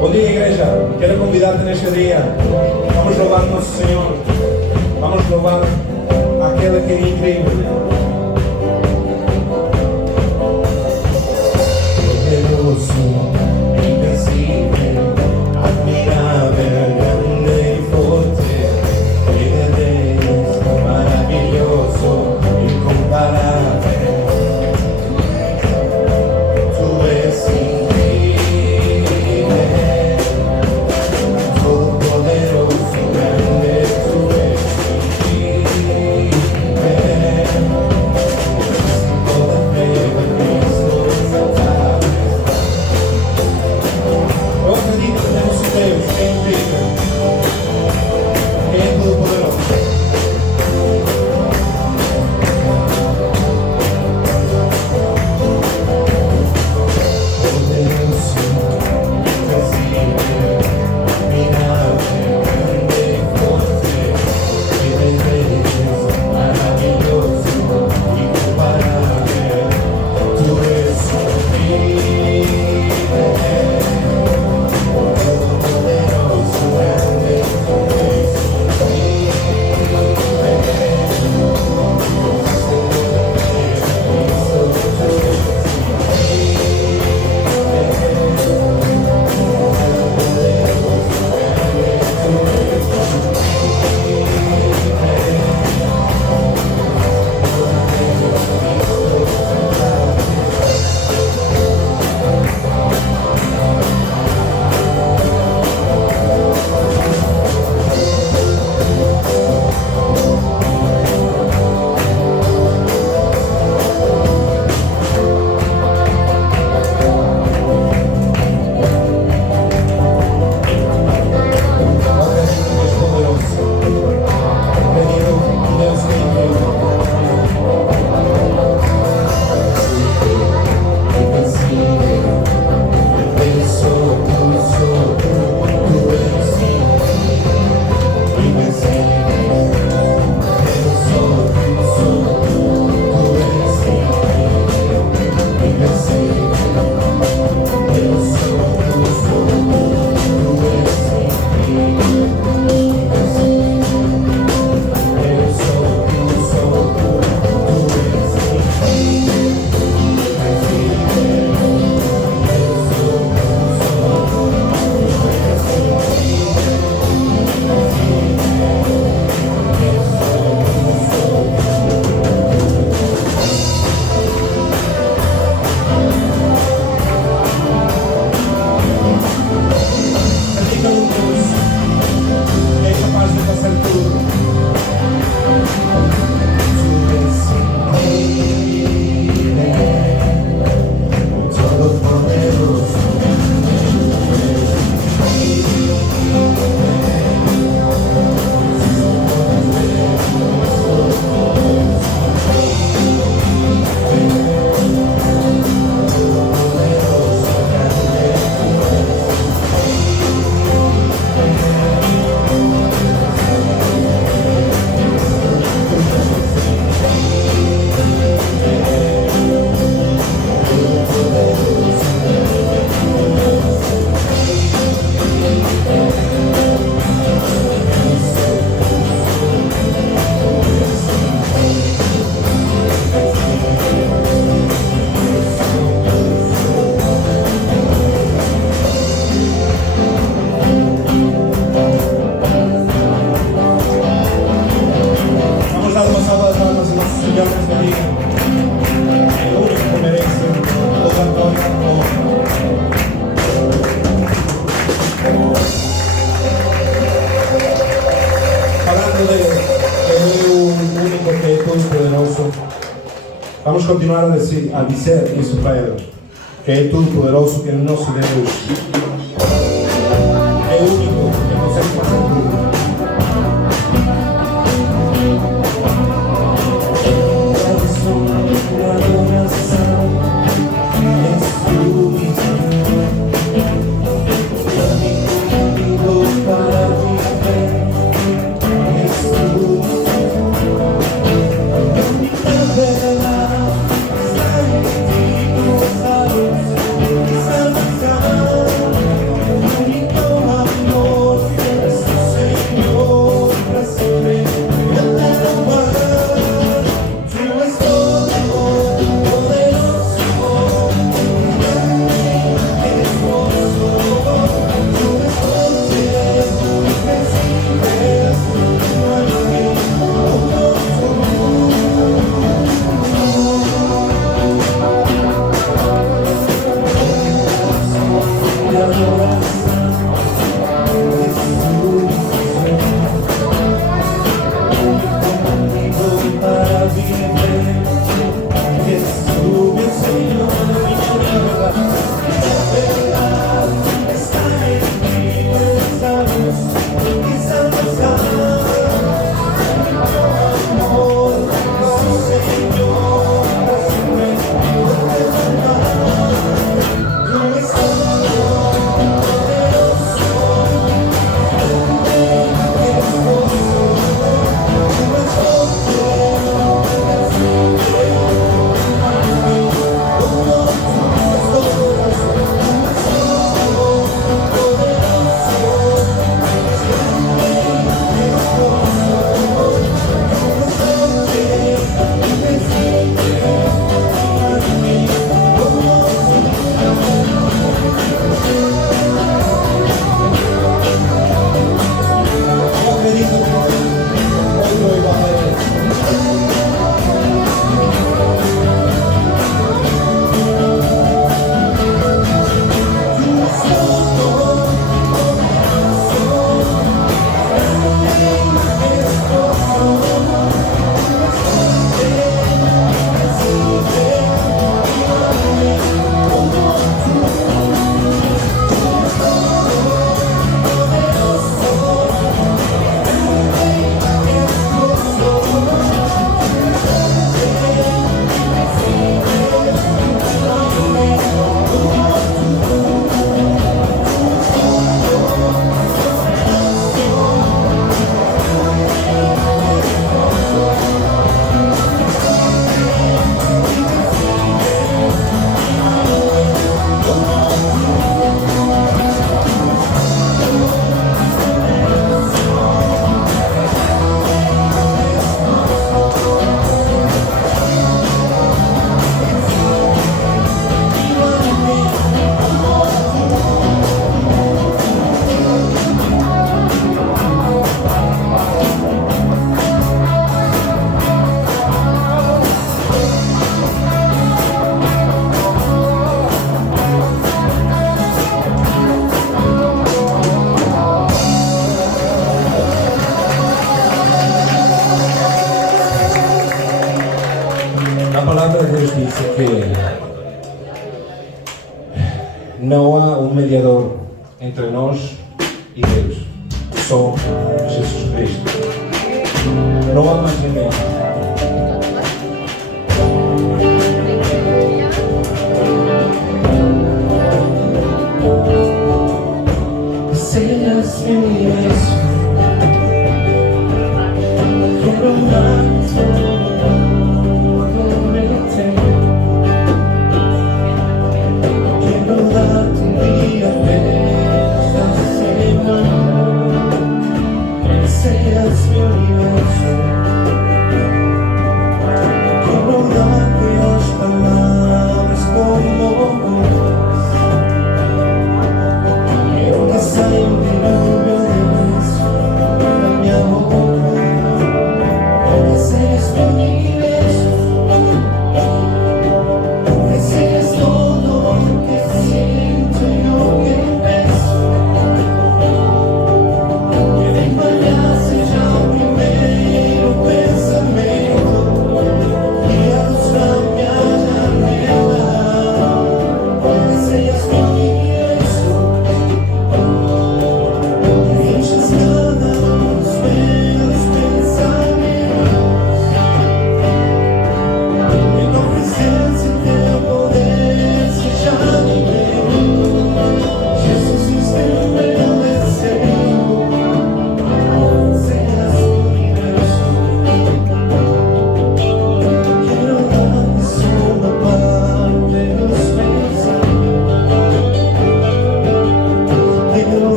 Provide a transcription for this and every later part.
Bom dia, igreja. Quero convidar-te neste dia. Vamos louvar o nosso Senhor. Vamos louvar aquele que é incrível. Poderoso, invencível, admirável, grande e forte. Ele é Deus, maravilhoso, incomparável. Tu és incrível, todo-poderoso, grande, tu és incrível. Toda fé em Cristo exaltável. Eu acredito que temos um Deus que é incrível, que é todo-poderoso. Vamos continuar a dizer isso para Ele, que é todo poderoso, que é o nosso Deus, é único, que consegue fazer tudo. Salvação. Deus dice que não há um mediador entre nós e Deus, só Jesus Cristo. Não há mais ninguém. Seas mi Jesús, quiero darte un día de esta semana. Seas mi universo.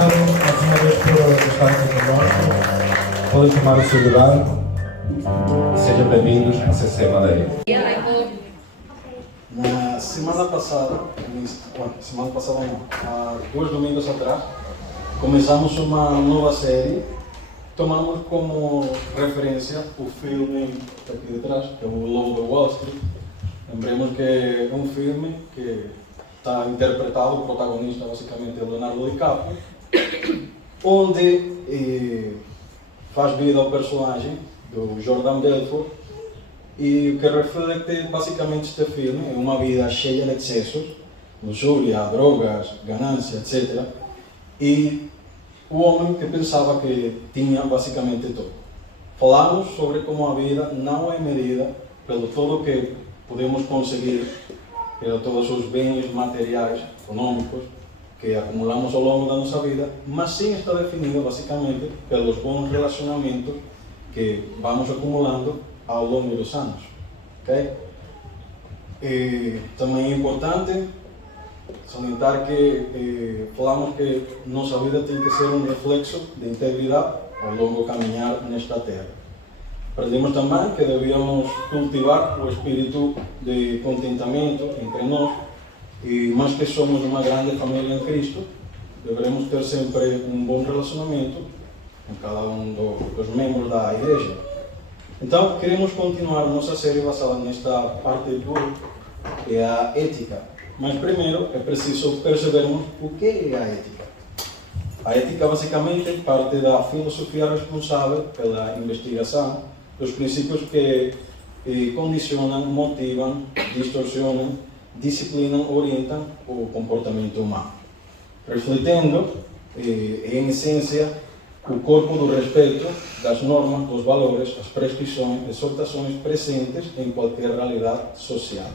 obrigado mais uma vez por estar aqui conosco. Podem tomar o seu lugar. Sejam bem-vindos a CC Madeira. Na semana passada, não, há 2 domingos atrás, começamos uma nova série. Tomamos como referência o filme aqui de trás, que é o Lobo de Wall Street. Lembremos que é um filme que está interpretado, o protagonista basicamente é Leonardo DiCaprio, onde faz vida ao personagem do Jordan Belfort, e o que reflete basicamente este filme é uma vida cheia de excessos, luxúria, drogas, ganância, etc. E o homem que pensava que tinha basicamente tudo. Falamos sobre como a vida não é medida pelo tudo que podemos conseguir, pelo todos os bens materiais, econômicos, que acumulamos ao longo da nossa vida, mas sim está definido basicamente pelos bons relacionamentos que vamos acumulando ao longo dos anos. Okay? E também é importante salientar que falamos que nossa vida tem que ser um reflexo de integridade ao longo do caminhar nesta terra. Aprendemos também que devíamos cultivar o espírito de contentamento entre nós, e mais que somos uma grande família em Cristo, devemos ter sempre um bom relacionamento com cada um dos membros da igreja. Então, queremos continuar nossa série basada nesta parte 2, que é a ética. Mas primeiro é preciso percebermos o que é a ética. A ética basicamente parte da filosofia responsável pela investigação dos princípios que condicionam, motivam, distorcionam, disciplinam, orientam o comportamento humano. Refletindo, em essência, o corpo do respeito das normas, dos valores, as prescrições, exortações presentes em qualquer realidade social.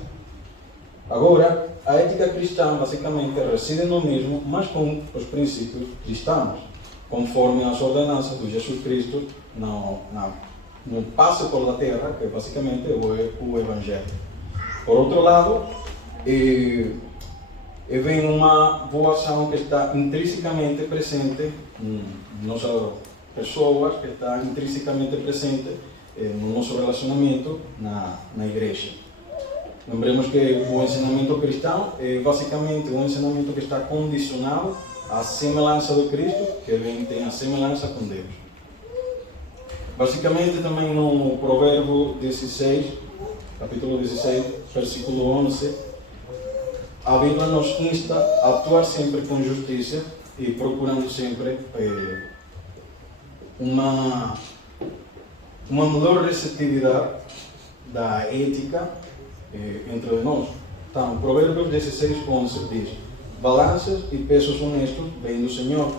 Agora, a ética cristã basicamente reside no mesmo, mas com os princípios cristãos, conforme as ordenanças de Jesus Cristo no passo por la terra, que basicamente é o Evangelho. Por outro lado, vem uma boa ação que está intrinsecamente presente em nossas pessoas, que está intrinsecamente presente no nosso relacionamento na igreja. Lembremos que o ensinamento cristão é basicamente um ensinamento que está condicionado à semelhança de Cristo, que tem a semelhança com Deus. Basicamente também no Provérbio 16, capítulo 16, versículo 11, a Bíblia nos insta a atuar sempre com justiça e procurando sempre uma melhor receptividade da ética entre nós. Então, Provérbios 16, 11 diz: balanças e pesos honestos vêm do Senhor.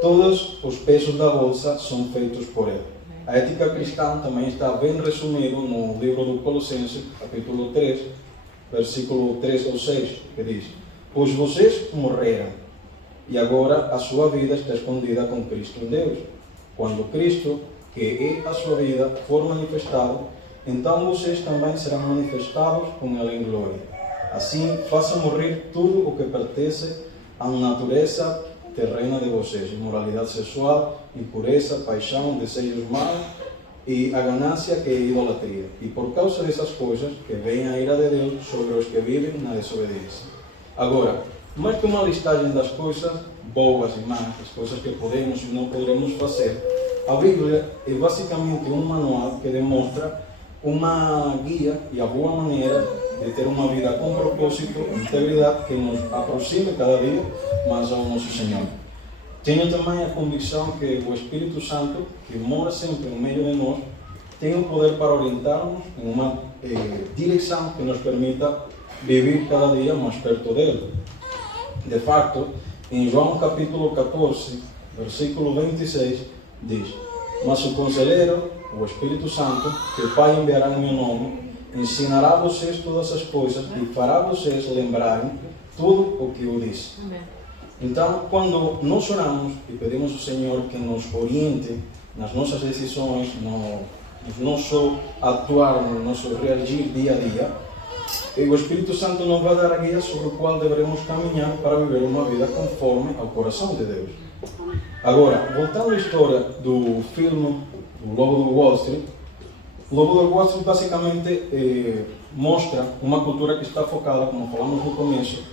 Todos os pesos da bolsa são feitos por Ele. A ética cristã também está bem resumida no livro do Colossenses, capítulo 3, versículo 3 ou 6, que diz: pois vocês morreram, e agora a sua vida está escondida com Cristo em Deus. Quando Cristo, que é a sua vida, for manifestado, então vocês também serão manifestados com Ele em glória. Assim, faça morrer tudo o que pertence à natureza terrena de vocês: imoralidade sexual, impureza, paixão, desejos maus e a ganância, que é idolatria. E por causa dessas coisas que vem a ira de Deus sobre os que vivem na desobediência. Agora, mais que uma listagem das coisas boas e más, as coisas que podemos e não podemos fazer, a Bíblia é basicamente um manual que demonstra uma guia e a boa maneira de ter uma vida com propósito, integridade, que nos aproxime cada dia mais ao nosso Senhor. Tenho também a convicção que o Espírito Santo, que mora sempre no meio de nós, tem o poder para orientar-nos em uma direção que nos permita viver cada dia mais perto dele. De facto, em João capítulo 14, versículo 26, diz: mas o Conselheiro, o Espírito Santo, que o Pai enviará em meu nome, ensinará a vocês todas as coisas e fará vocês lembrarem tudo o que eu disse. Amém. Então, quando nós oramos e pedimos ao Senhor que nos oriente nas nossas decisões, no nosso atuar, no nosso reagir dia a dia, o Espírito Santo nos vai dar a guia sobre o qual devemos caminhar para viver uma vida conforme ao coração de Deus. Agora, voltando à história do filme O Lobo do Wall Street, o Lobo do Wall Street basicamente mostra uma cultura que está focada, como falamos no começo,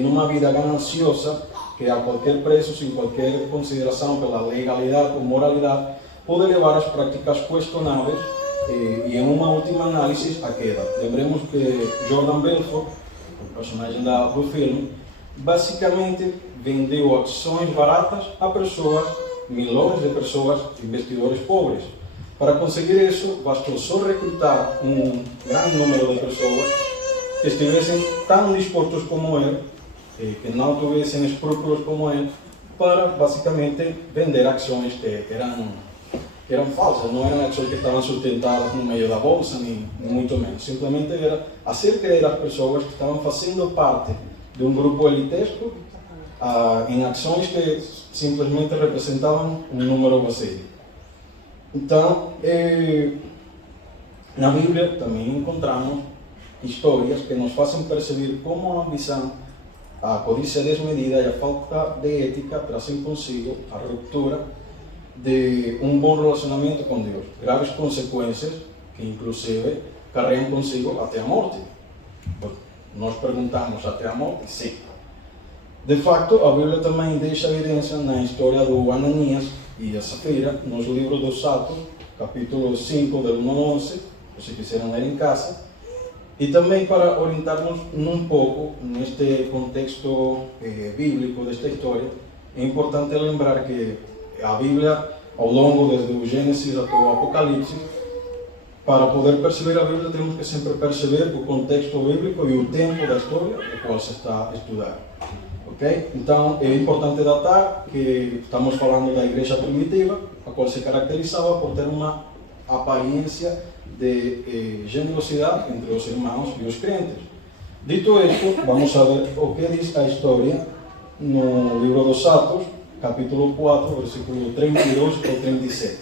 numa vida gananciosa que a qualquer preço, sem qualquer consideração pela legalidade ou moralidade, pode levar às práticas questionáveis e, em uma última análise, à queda. Lembremos que Jordan Belfort, o personagem do filme, basicamente vendeu ações baratas a pessoas, milhões de pessoas, investidores pobres. Para conseguir isso, bastou só recrutar um grande número de pessoas que estivessem tão dispostos como ele, que não tivessem escrúpulos como ele, para basicamente vender ações que eram falsas, não eram ações que estavam sustentadas no meio da bolsa, nem muito menos. Simplesmente era fazer crer às pessoas que estavam fazendo parte de um grupo elitesco em ações que simplesmente representavam um número vazio. Então, na Bíblia também encontramos histórias que nos fazem perceber como a ambição, a codícia desmedida e a falta de ética trazem consigo a ruptura de um bom relacionamento com Deus, graves consequências que inclusive carregam consigo até a morte. Nós perguntamos até a morte? Sim. De facto, a Bíblia também deixa evidência na história do Ananias e a Safira, nos livros dos Atos, capítulo 5, del 1 ao 11, se quiserem ler em casa. E também para orientarmos um pouco neste contexto bíblico desta história, é importante lembrar que a Bíblia, ao longo desde o Gênesis até o Apocalipse, para poder perceber a Bíblia temos que sempre perceber o contexto bíblico e o tempo da história do qual se está a estudar. Okay? Então é importante datar que estamos falando da igreja primitiva, a qual se caracterizava por ter uma aparência de generosidade entre os irmãos e os crentes. Dito isto, vamos a ver o que diz a história no livro dos Atos, capítulo 4, versículo 32 ao 37.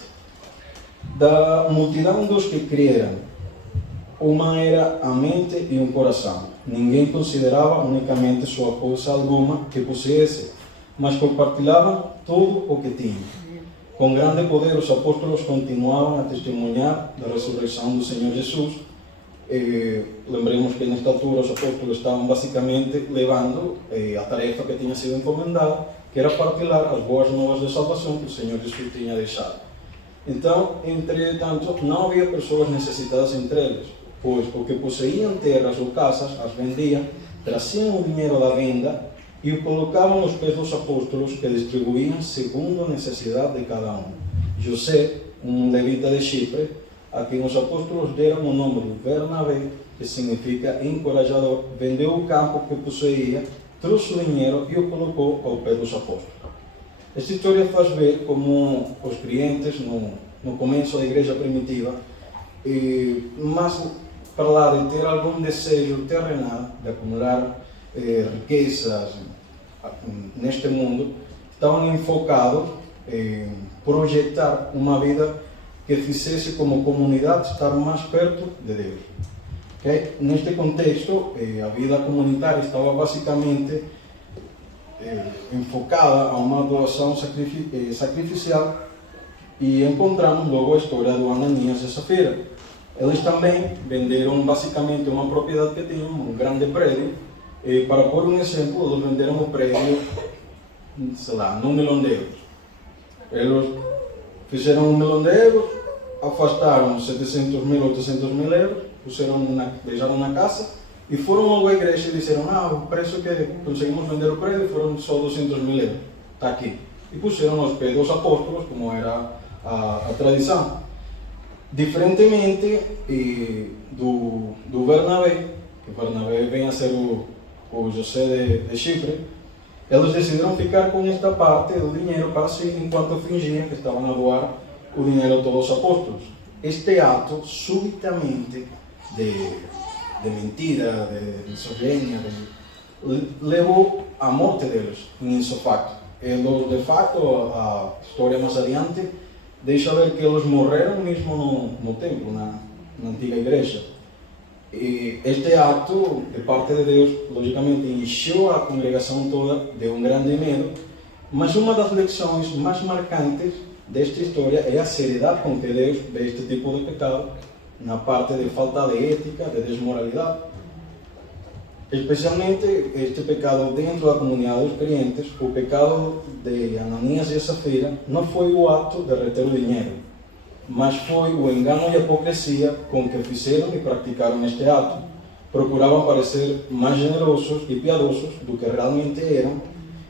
Da multidão dos que creram, uma era a mente e um coração. Ninguém considerava unicamente sua coisa alguma que possuísse, mas compartilhavam tudo o que tinham. Com grande poder, os apóstolos continuavam a testemunhar da ressurreição do Senhor Jesus. Lembremos que nesta altura os apóstolos estavam basicamente levando a tarefa que tinha sido encomendada, que era partilhar as boas novas de salvação que o Senhor Jesus tinha deixado. Então, entretanto, não havia pessoas necessitadas entre eles, pois o que possuíam terras ou casas as vendiam, traziam o dinheiro da venda e o colocavam aos pés dos apóstolos, que distribuíam segundo a necessidade de cada um. José, um levita de Chipre, a quem os apóstolos deram o nome de Bernabé, que significa encorajador, vendeu o campo que possuía, trouxe o dinheiro e o colocou ao pé dos apóstolos. Esta história faz ver como os crentes, no começo da igreja primitiva, mas para lá de ter algum desejo terrenal, de acumular riquezas neste mundo, estavam enfocados em projetar uma vida que fizesse como comunidade estar mais perto de Deus. Okay? Neste contexto, a vida comunitária estava basicamente enfocada a uma doação sacrificial, e encontramos logo a história do Ananias e Safira. Eles também venderam basicamente uma propriedade que tinham, um grande prédio, e para pôr um exemplo, eles venderam o prédio, sei lá, $1 milhão. Eles fizeram $1 milhão, afastaram 700 mil, 800 mil euros, deixaram na casa e foram logo à igreja e disseram: o preço que conseguimos vender o prédio foram só 200 mil euros, está aqui. E puseram aos pés dos apóstolos, como era a tradição. Diferentemente do Bernabé, que Bernabé vem a ser o José de Chipre, eles decidiram ficar com esta parte do dinheiro para si, enquanto fingiam que estavam a doar o dinheiro a todos os apóstolos. Este ato, subitamente, de mentira, de misoginia, levou à morte deles, em esse facto. Eles, de facto, a história mais adiante deixa ver que eles morreram mesmo no templo, na antiga igreja. E este acto, de parte de Deus, logicamente encheu a congregação toda de um grande medo, mas uma das lições mais marcantes desta história é a seriedade com que Deus vê este tipo de pecado, na parte de falta de ética, de desmoralidade. Especialmente este pecado dentro da comunidade dos crentes, o pecado de Ananias e Safira não foi o ato de reter o dinheiro, mas foi o engano e a hipocrisia com que fizeram e praticaram este ato. Procuravam parecer mais generosos e piedosos do que realmente eram,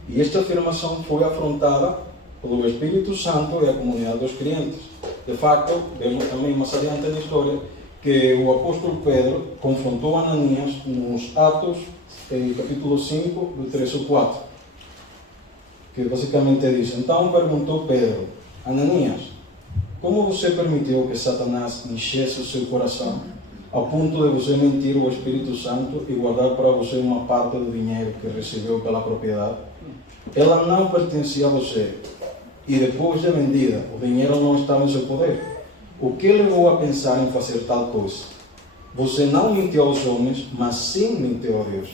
e esta afirmação foi afrontada pelo Espírito Santo e a comunidade dos crentes. De facto, vemos também mais adiante na história que o apóstolo Pedro confrontou Ananias nos Atos, capítulo 5, do 3 ao 4, que basicamente diz: então perguntou Pedro, Ananias, como você permitiu que Satanás enchesse o seu coração ao ponto de você mentir ao Espírito Santo e guardar para você uma parte do dinheiro que recebeu pela propriedade? Ela não pertencia a você, e depois de vendida, o dinheiro não estava em seu poder. O que levou a pensar em fazer tal coisa? Você não mentiu aos homens, mas sim mentiu a Deus.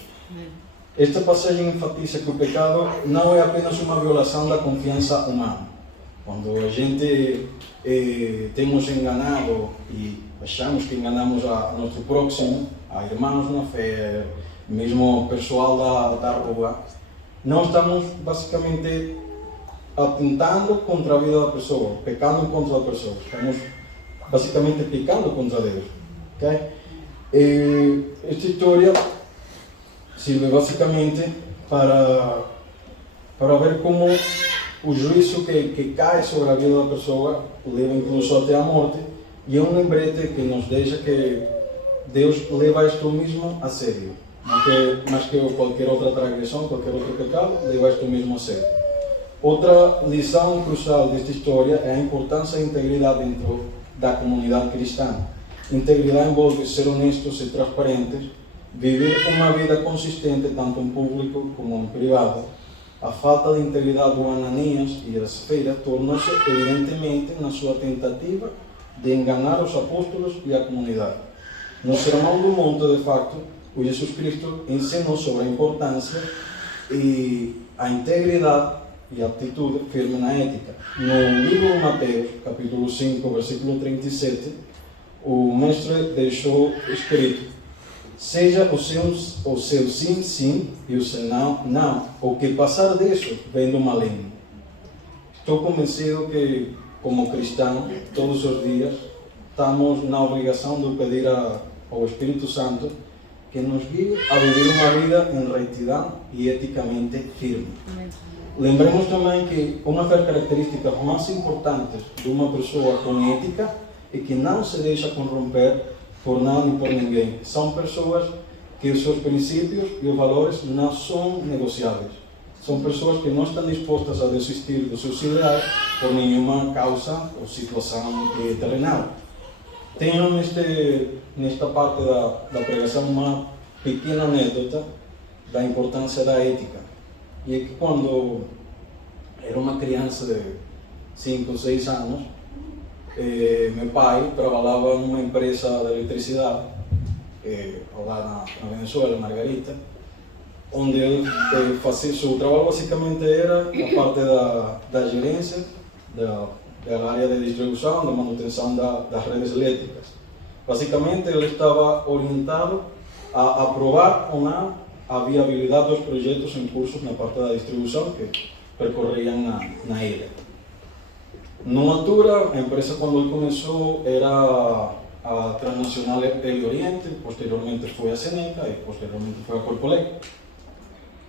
Esta passagem enfatiza que o pecado não é apenas uma violação da confiança humana. Quando a gente temos enganado e achamos que enganamos a nosso próximo, a irmãos na fé, mesmo o pessoal da rua, não estamos basicamente atentando contra a vida da pessoa, pecando contra a pessoa. Estamos basicamente pecando contra Deus. Okay? Esta história serve basicamente para ver como o juízo que cai sobre a vida da pessoa leva incluso até a morte, e é um lembrete que nos deixa que Deus leva isto mesmo a sério, mais que qualquer outra transgressão, qualquer outro pecado, leva isto mesmo a sério. Outra lição crucial desta história é a importância da integridade dentro da comunidade cristã. Integridade envolve ser honestos e transparentes, viver uma vida consistente tanto em público como em privado. A falta de integridade do Ananias e da Safira tornou-se evidentemente na sua tentativa de enganar os apóstolos e a comunidade. No Sermão do Monte, de facto, o Jesus Cristo ensinou sobre a importância e a integridade e a atitude firme na ética. No livro de Mateus, capítulo 5, versículo 37, o mestre deixou escrito: seja o seu sim, sim, e o seu não, não. O que passar disso vem do maligno. Estou convencido que, como cristão, todos os dias estamos na obrigação de pedir ao Espírito Santo que nos guie a viver uma vida em retidão e eticamente firme. Lembremos também que uma das características mais importantes de uma pessoa com ética é que não se deixa corromper por nada nem por ninguém. São pessoas que os seus princípios e os valores não são negociáveis. São pessoas que não estão dispostas a desistir dos seus ideais por nenhuma causa ou situação terrenal. Tenho nesta parte da pregação uma pequena anedota da importância da ética. E é que quando era uma criança de 5 ou 6 anos, meu pai trabalhava numa empresa de eletricidade, lá na Venezuela, Margarita, onde ele fazia o trabalho. Basicamente era a parte da gerência, da área de distribuição, de manutenção das redes elétricas. Basicamente ele estava orientado a aprovar ou não a viabilidade dos projetos em curso na parte da distribuição que percorriam na ilha. Numa altura, a empresa, quando ele começou, era a Transnacional del Oriente, posteriormente foi a Seneca e posteriormente foi a Corpolec.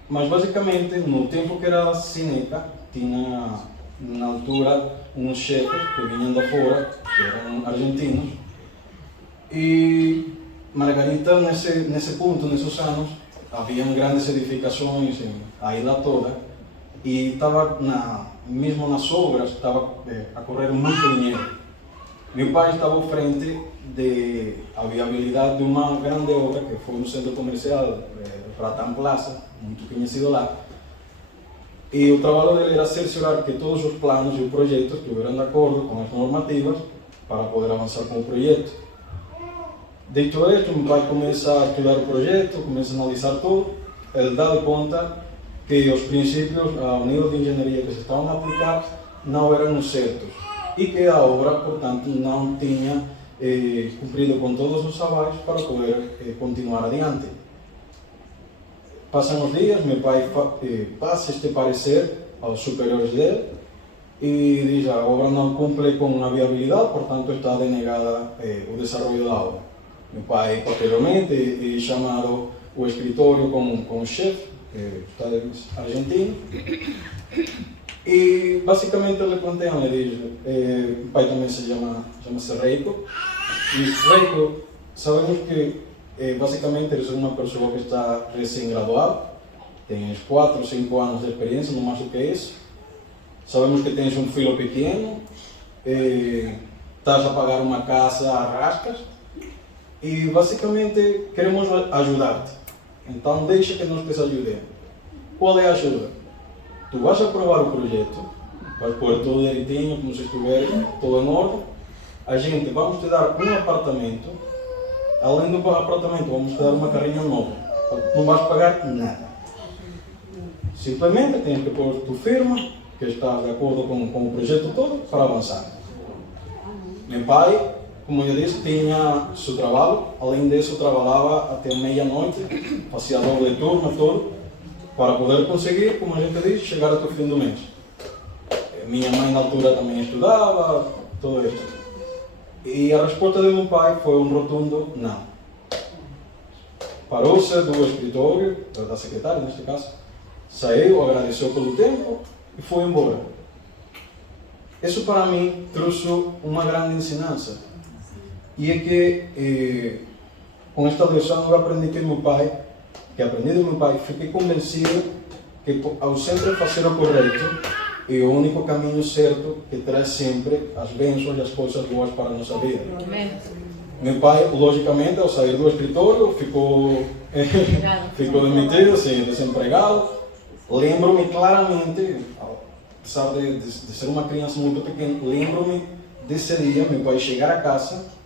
Mas basicamente, no tempo que era a Seneca, tinha na altura uns chefes que vinham da fora, que eram argentinos, e Margarita, nesse ponto, nesses anos, haviam grandes edificações a ilha toda, e estava mesmo nas obras, estava a correr muito dinheiro. Meu pai estava à frente da viabilidade de uma grande obra que foi no centro comercial, Rattan Plaza, muito conhecido lá. E o trabalho dele era cerciorar que todos os planos e os projetos estiveram de acordo com as normativas para poder avançar com o projeto. Dito isto, meu pai começa a estudar o projeto, começa a analisar tudo, ele dá de conta que os princípios ao nível de engenharia que se estavam a aplicar não eram os certos e que a obra, portanto, não tinha cumprido com todos os avais para poder continuar adiante. Passam os dias, meu pai passa este parecer aos superiores dele e diz a obra não cumpre com a viabilidade, portanto está denegada o desenvolvimento da obra. Meu pai, posteriormente, é chamado o escritório com o chefe, está argentino, e basicamente ele plantea, ele diz, o pai também chama-se Reiko, e Reiko, sabemos que basicamente eres uma pessoa que está recém-graduado, tens 4 ou 5 anos de experiência, não mais do que isso, sabemos que tens um filho pequeno, estás a pagar uma casa a rascas, e basicamente queremos ajudar-te. Então deixa que nós te ajudemos. Qual é a ajuda? Tu vais aprovar o projeto, vais pôr tudo direitinho, como se estiver tudo em ordem. A gente vamos te dar um apartamento, além do apartamento vamos te dar uma carrinha nova. Não vais pagar nada. Simplesmente tens que pôr tu firma, que estás de acordo com o projeto todo, para avançar. Meu pai, como eu disse, tinha seu trabalho, além disso trabalhava até meia-noite, fazia doble turno todo, para poder conseguir, como a gente diz, chegar até o fim do mês. Minha mãe na altura também estudava, tudo isso. E a resposta do meu pai foi um rotundo não. Parou-se do escritório, da secretária neste caso, saiu, agradeceu pelo tempo e foi embora. Isso para mim trouxe uma grande ensinança. E é que com esta lição eu aprendi do meu pai, fiquei convencido que ao sempre fazer o correto é o único caminho certo que traz sempre as bênçãos e as coisas boas para a nossa vida. Amém. Meu pai, logicamente, ao sair do escritório, ficou demitido, assim, desempregado. Lembro-me claramente, apesar de ser uma criança muito pequena, lembro-me desse dia, meu pai chegar a casa,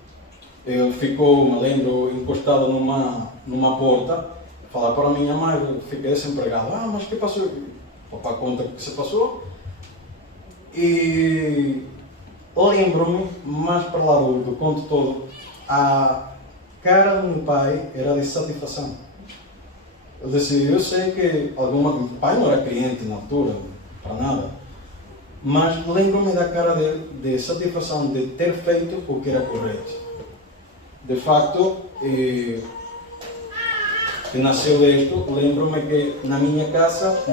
ele ficou, me lembro, encostado numa porta, falar para a minha mãe, eu fiquei desempregado. Ah, mas o que passou? O papai conta o que se passou. E lembro-me, mais para lá do conto todo, a cara do meu pai era de satisfação. Eu disse, eu sei que meu pai não era cliente na altura, para nada, mas lembro-me da cara dele de satisfação de ter feito o que era correto. De facto, que nasceu disto, lembro-me que na minha casa,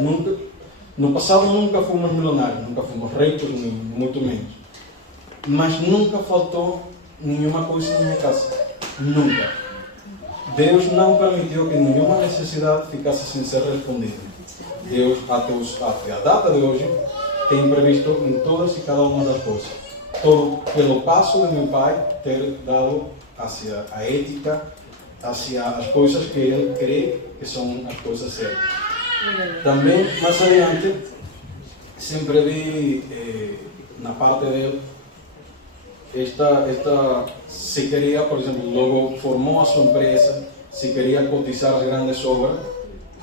no passado nunca fomos milionários, nunca fomos ricos, nem muito menos. Mas nunca faltou nenhuma coisa na minha casa. Nunca. Deus não permitiu que nenhuma necessidade ficasse sem ser respondida. Deus, até a data de hoje, tem previsto em todas e cada uma das coisas. Todo pelo passo de meu pai ter dado hacia a ética, hacia as coisas que ele crê que são as coisas certas. Também, mais adiante, sempre vi na parte dele, se queria, por exemplo, logo formou a sua empresa, se queria cotizar as grandes obras,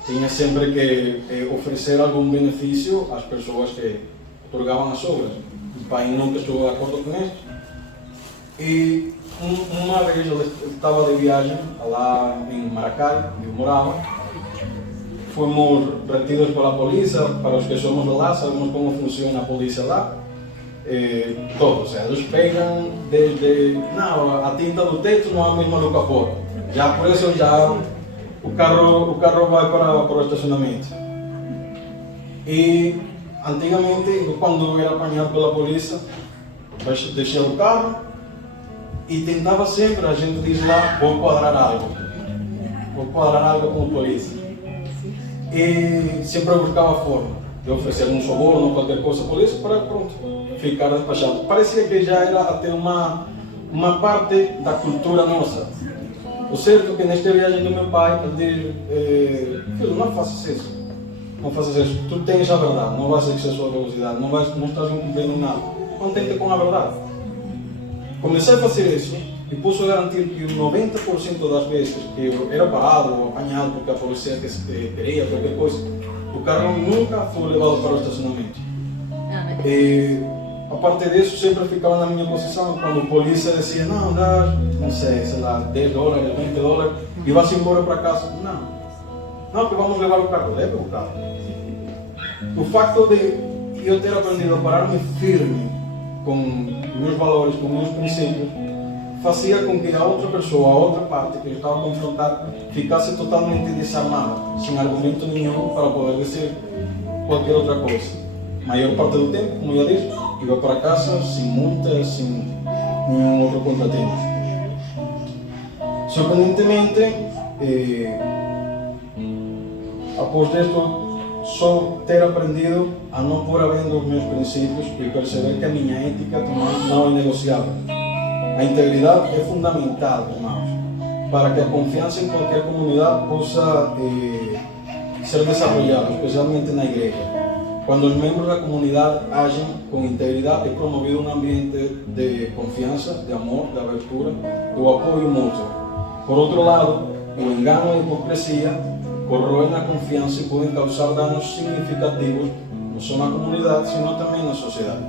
tinha sempre que oferecer algum benefício às pessoas que otorgavam as obras. O pai nunca estou de acordo com isso. E uma vez ele estava de viagem lá em Maracay, onde eu morava. Fomos retidos pela polícia. Para os que somos de lá, sabemos como funciona a polícia lá. Todos, eles pegam desde a tinta do teto, não há mesmo no capô. Já por isso o carro vai para o estacionamento. E antigamente, quando eu era apanhado pela polícia, deixei o carro e tentava sempre, a gente diz lá, vou quadrar algo com a polícia. E sempre buscava forma de oferecer um soborno ou qualquer coisa à polícia para, pronto, ficar despachado. Parecia que já era até uma parte da cultura nossa. O certo é que nesta viagem do meu pai, ele diz, filho, não faças isso. Não faças isso. Tu tens a verdade, não vais excesso a velocidade, não estás incumprindo nada. Contente com a verdade. Comecei a fazer isso e E posso garantir que 90% das vezes que eu era parado ou apanhado porque a polícia queria qualquer coisa, o carro nunca foi levado para o estacionamento. E, a parte disso, sempre ficava na minha posição. Quando a polícia dizia, não, dá, não sei lá, 10 dólares, 20 dólares, e vas embora para casa. Não, que vamos levar o carro, leva o carro. O facto de eu ter aprendido a parar-me firme com meus valores, com meus princípios, fazia com que a outra pessoa, a outra parte que eu estava a confrontar, ficasse totalmente desarmada, sem argumento nenhum para poder dizer qualquer outra coisa. A maior parte do tempo, como eu disse, iba para casa sem multa, sem nenhum outro contratempo. Surpreendentemente, após isto, só ter aprendido a não pôr a venda os meus princípios e perceber que a minha ética também não é negociável. A integridade é fundamental, irmãos, para que a confiança em qualquer comunidade possa ser desenvolvida, especialmente na igreja. Quando os membros da comunidade agem com integridade, é promovido um ambiente de confiança, de amor, de abertura, do apoio mútuo. Por outro lado, o engano e a hipocrisia corroem a confiança e podem causar danos significativos, não só na comunidade, sino também na sociedade.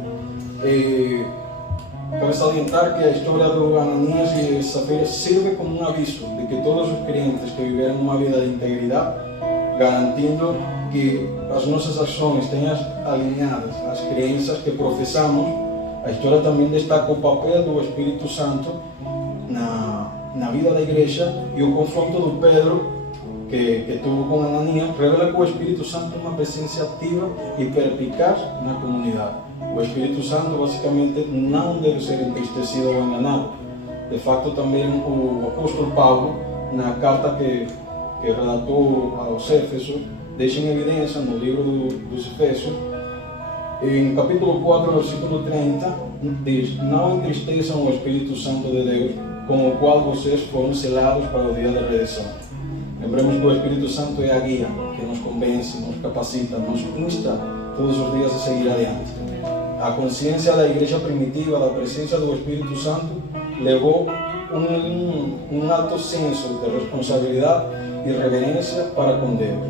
Cabe salientar que a história do Ananias e Safira serve como um aviso de que todos os crentes que viveram uma vida de integridade, garantindo que as nossas ações estejam alinhadas às crenças que professamos, a história também destaca o papel do Espírito Santo na vida da igreja, e o confronto do Pedro que tuvo com Ananias revela que o Espírito Santo é uma presença ativa e perspicaz na comunidade. O Espírito Santo basicamente não deve ser entristecido ou enganado. De facto, também o apóstolo Paulo, na carta que relatou aos Éfesos, deixa em evidência no livro dos Efésios, em capítulo 4, versículo 30, diz: não entristeçam o Espírito Santo de Deus, com o qual vocês foram selados para o dia da redenção. Lembremos que o Espírito Santo é a guia que nos convence, nos capacita, nos insta todos os dias a seguir adiante. A consciência da igreja primitiva da presença do Espírito Santo levou um alto senso de responsabilidade e reverência para com Deus.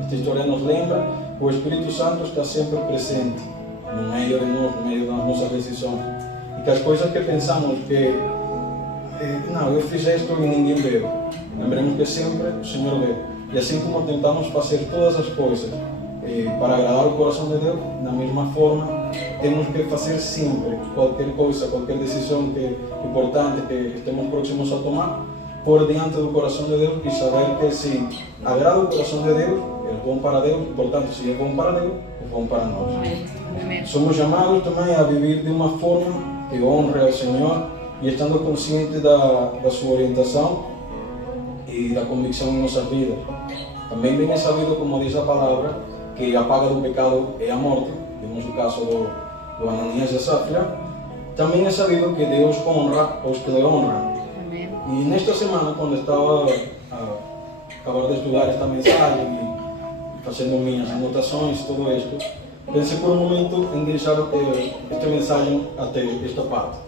Esta história nos lembra que o Espírito Santo está sempre presente no meio de nós, no meio das nossas decisões, e que as coisas que pensamos que não, eu fiz isto e ninguém veio, lembremos que sempre o Senhor veio. E assim como tentamos fazer todas as coisas para agradar o coração de Deus, da mesma forma temos que fazer sempre qualquer coisa, qualquer decisão importante que estemos próximos a tomar, por diante do coração de Deus, e saber que se agrada o coração de Deus, é bom para Deus, e portanto, se é bom para Deus, é bom para nós. Amém. Somos chamados também a viver de uma forma que honre ao Senhor, e estando consciente da sua orientação e da convicção em nossas vidas. Também bem é sabido, como diz a palavra, que a paga do pecado é a morte. Vimos o caso do Ananias e Safira. Também é sabido que Deus honra os que lhe honram. Amém. E nesta semana, quando estava acabar de estudar esta mensagem e fazendo minhas anotações, tudo isto, pensei por um momento em deixar esta mensagem até esta parte.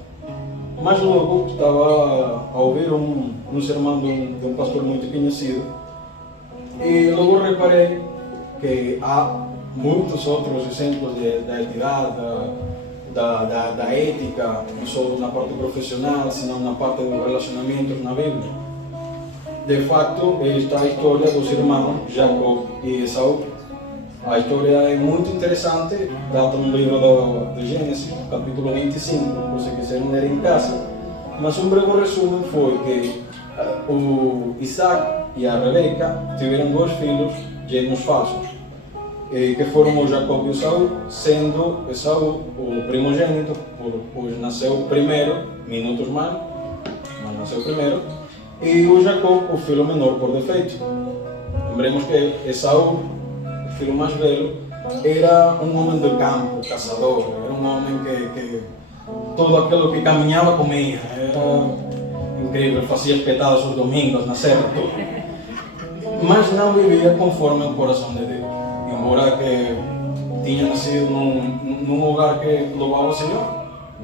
Mas logo estava a ouvir um sermão de um pastor muito conhecido, e logo reparei que há muitos outros exemplos da etidade, da ética, não só na parte profissional, senão na parte dos relacionamentos na Bíblia. De facto, está a história dos irmãos Jacó e Esaú. A história é muito interessante, data no livro de Gênesis, capítulo 25, se vocês quiserem ler em casa. Mas um breve resumo foi que o Isaac e a Rebeca tiveram 2 filhos gêmeos falsos, que foram o Jacó e o Esaú, sendo Esaú o primogênito, pois nasceu primeiro, minutos mais, mas nasceu primeiro, e o Jacó o filho menor por defeito. Lembremos que Esaú, o filho mais velho, era um homem do campo, caçador, era um homem que todo aquilo que caminhava comia, era incrível, fazia espetadas aos domingos na serra, tudo. Mas não vivia conforme o coração de Deus, embora que tinha nascido num lugar que louvava o Senhor,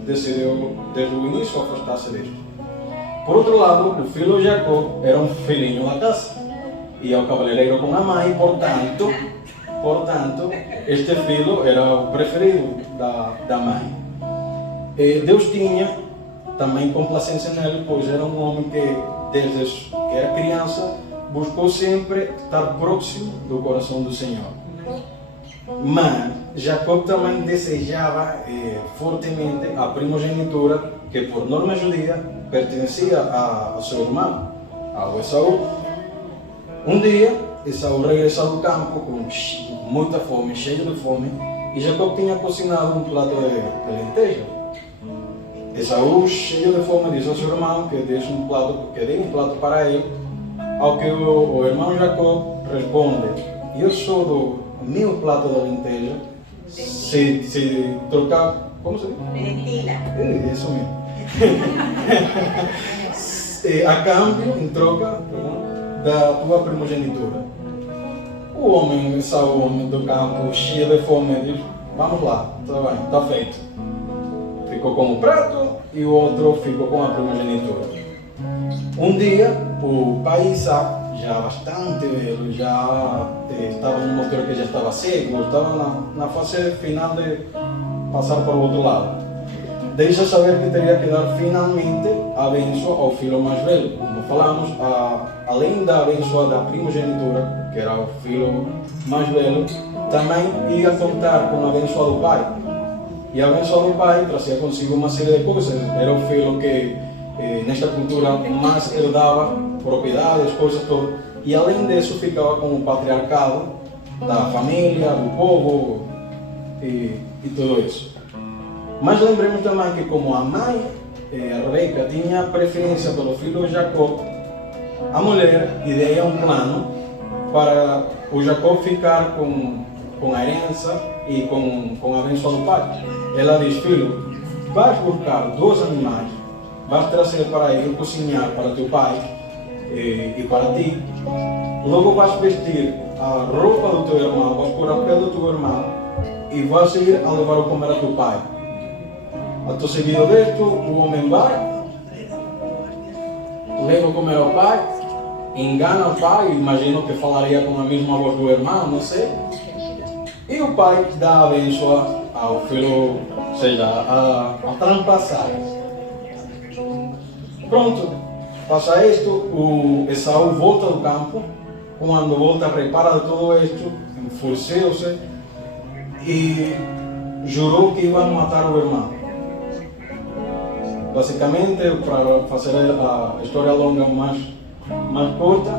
decidiu desde o início afastar-se disto. Por outro lado, o filho Jacó era um filhinho da casa. Ia ao cabeleireiro com a mãe, portanto, este filho era o preferido da mãe. E Deus tinha também complacência nele, pois era um homem que, desde que era criança, buscou sempre estar próximo do coração do Senhor. Mas Jacó também desejava fortemente a primogenitura, que por norma judia pertencia ao seu irmão, ao Esaú. Um dia, Esaú regressa do campo com muita fome, cheio de fome, e Jacó tinha cozinhado um prato de lenteja. Esaú, cheio de fome, diz ao seu irmão que dê um prato para ele, ao que o irmão Jacó responde: eu sou do meu prato de lenteja, se trocar, como se diz? Lentilha. Isso mesmo. A câmbio, em troca, da tua primogenitura. O homem, Esaú, homem do campo, cheio de fome, diz: vamos lá, está bem, está feito. Ficou com o prato e o outro ficou com a primogenitura. Um dia, o pai Isaac, já bastante velho, já estava numa altura que já estava seco, estava na fase final de passar para o outro lado. Deixa saber que teria que dar finalmente a bênção ao filho mais velho. Como falamos, além da bênção da primogenitura, que era o filho mais velho, também ia contar com a bênção do pai. E a bênção do pai trazia consigo uma série de coisas. Era o filho que, nesta cultura, mais herdava propriedades, coisas todas. E além disso, ficava com o patriarcado da família, do povo e tudo isso. Mas lembremos também que, como a mãe, a Rebeca, tinha preferência pelo filho Jacó, a mulher ideia um plano para o Jacó ficar com a herança e com a bênção do pai. Ela diz: filho, vais buscar 2 animais, vais trazer para ele, cozinhar para teu pai e para ti. Logo vais vestir a roupa do teu irmão, vais pôr ao pé do teu irmão e vais ir a levar o comer a teu pai. Acto seguido disto, o homem vai, leva a comer ao pai, engana o pai, imagino que falaria com a mesma voz do irmão, não sei. E o pai dá a bênção ao filho, ou seja, a trampassar. Pronto, passa isto, o Esaú volta do campo. Quando volta, repara de tudo isto, enfureceu-se e jurou que iam matar o irmão. Basicamente, para fazer a história longa mais curta,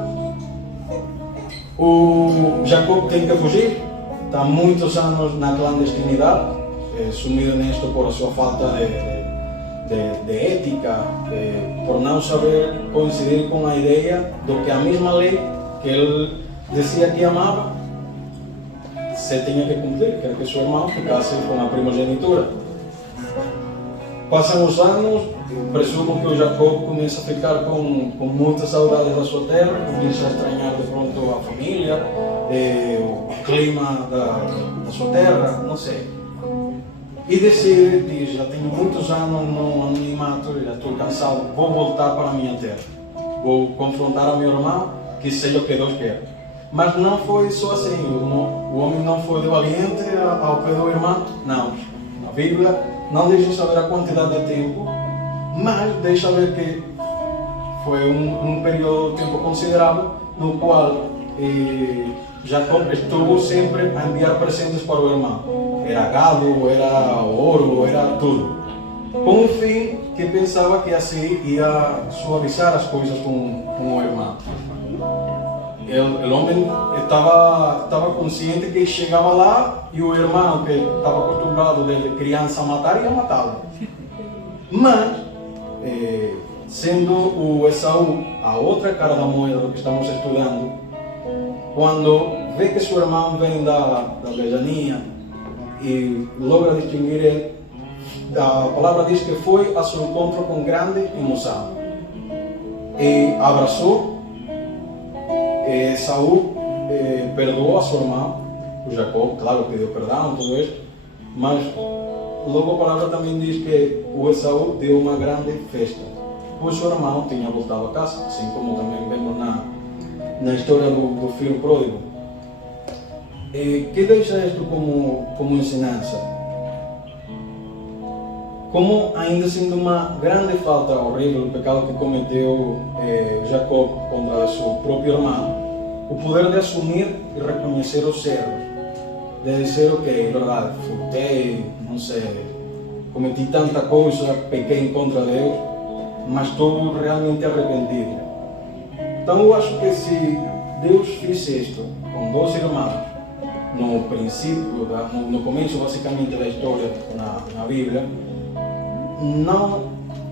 o Jacó tem que fugir, está muitos anos na clandestinidade, sumido nisto por a sua falta de ética, por não saber coincidir com a ideia do que a mesma lei que ele dizia que amava se tinha que cumprir, que era que seu irmão ficasse com a primogenitura. Passam os anos, presumo que o Jacó começa a ficar com muitas saudades da sua terra, começa a estranhar de pronto a família, o clima da sua terra, não sei. E decide, diz: já tenho muitos anos no anonimato, já estou cansado, vou voltar para a minha terra. Vou confrontar a meu irmão, que seja o que Deus quer. Mas não foi só assim, o homem não foi de valiente ao pé do irmão, não. A Bíblia não deixa saber a quantidade de tempo, mas deixa ver que foi um período de tempo considerável no qual Jacó estuvo sempre a enviar presentes para o irmão. Era gado, era ouro, era tudo. Com o fim que pensava que assim ia suavizar as coisas com o irmão. O homem estava consciente que chegava lá e o irmão, que estava acostumado desde criança a matar, ia matá-lo. Mas, sendo o Esaú a outra cara da moeda do que estamos estudando, quando vê que seu irmão vem da lejania e logra distinguir ele, a palavra diz que foi a seu encontro com grande emoção e abraçou. Esaú perdoou a seu irmão, o Jacó, claro, pediu perdão, tudo isso, mas logo a palavra também diz que o Esaú deu uma grande festa. pois o irmão tinha voltado a casa, assim como também vemos na história do filho pródigo. Que deixa isto como ensinança? Como, ainda sendo uma grande falta horrível, o pecado que cometeu Jacob contra seu próprio irmão, o poder de assumir e reconhecer os erros, de dizer, ok, verdade, furtei, não sei, cometi tanta coisa, pequei contra Deus, mas estou realmente arrependido. Então eu acho que se Deus fez isto com 2 irmãos, no princípio, no começo basicamente da história na Bíblia, não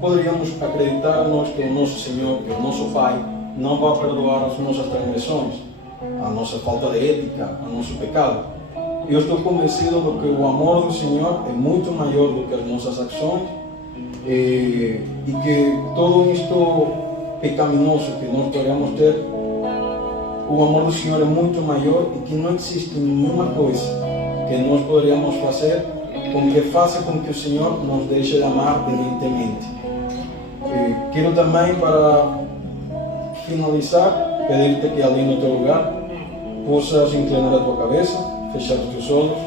poderíamos acreditar nós que o nosso Senhor, que o nosso Pai, não vai perdoar as nossas transgressões, a nossa falta de ética, o nosso pecado. Eu estou convencido de que o amor do Senhor é muito maior do que as nossas ações e que todo isto pecaminoso que nós podemos ter, o amor do Senhor é muito maior e que não existe nenhuma coisa que nós poderíamos fazer com que faça com que o Senhor nos deixe de amar veementemente. Quero também, para finalizar, pedir-te que ali no teu lugar possas inclinar a tua cabeça, fechar os teus olhos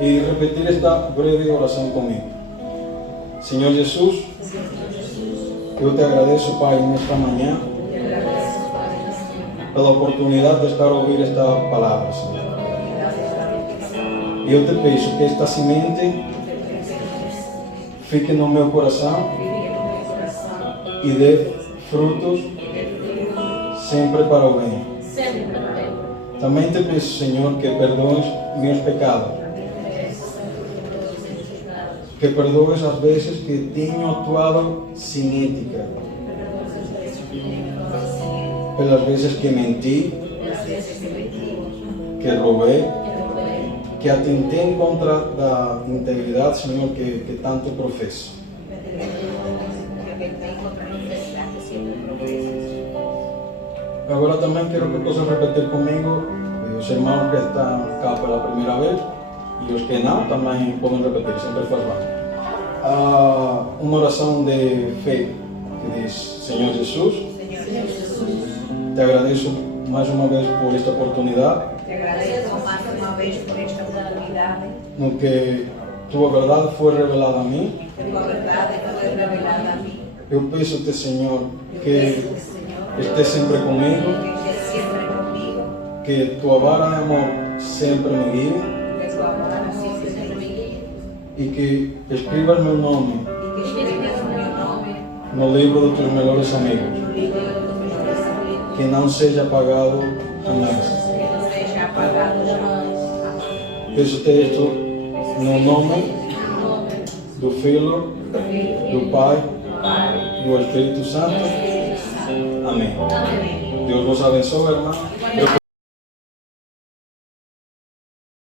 e repetir esta breve oração comigo. Senhor Jesus, eu te agradeço, Pai, nesta manhã, pela oportunidade de estar a ouvir esta palavra, Senhor. E eu te peço que esta semente fique no meu coração e dê frutos sempre para o bem. Também te peço, Senhor, que perdoes meus pecados, que perdoes as vezes que tenho atuado sem ética, pelas vezes que menti, que roubei, que atentei contra a integridade, Senhor, que tanto professo. Agora também quero que possam repetir comigo, os irmãos que estão cá pela primeira vez e os que não também podem repetir, sempre faz bem. Uma oração de fé que diz: Senhor Jesus, te agradeço mais uma vez por esta oportunidade, no que tua verdade foi revelada a mim. Eu peço-te, Senhor, que estés sempre comigo, que tua vara de amor sempre me guie e que escrevas meu nome no livro dos teus melhores amigos, que não seja apagado jamais. Peço-te isto no nome do Filho, do Pai, do Espírito Santo. Amém. Deus vos abençoe, irmão.